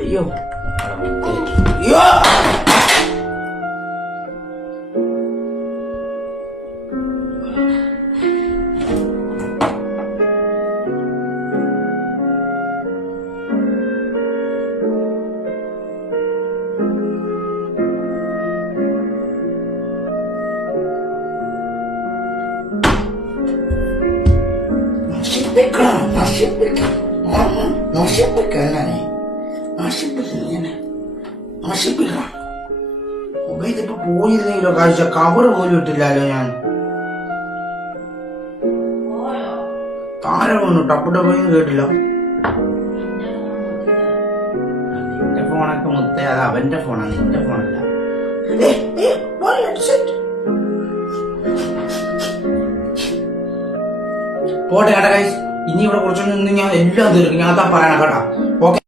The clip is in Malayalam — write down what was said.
അയ്യോ ഇതിപ്പോ പോയിരുന്നെങ്കിലോ കാഴ്ച കവറ് പോലും ഇട്ടില്ലല്ലോ ഞാൻ. താരം വന്നു ടപ്പ് ടപ്പൊന്നും കേട്ടില്ല. നിന്റെ ഫോണൊക്കെ മുത്തേ, അത് അവന്റെ ഫോണാണ്, നിന്റെ ഫോണല്ല. പോട്ടെ കേട്ടാ ഗൈസ്, ഇനി ഇവിടെ കുറച്ചൊന്നും ഞാൻ എല്ലാം തീർക്കും. ഞാൻ താ പറയണ കേട്ടാ. ഓക്കെ.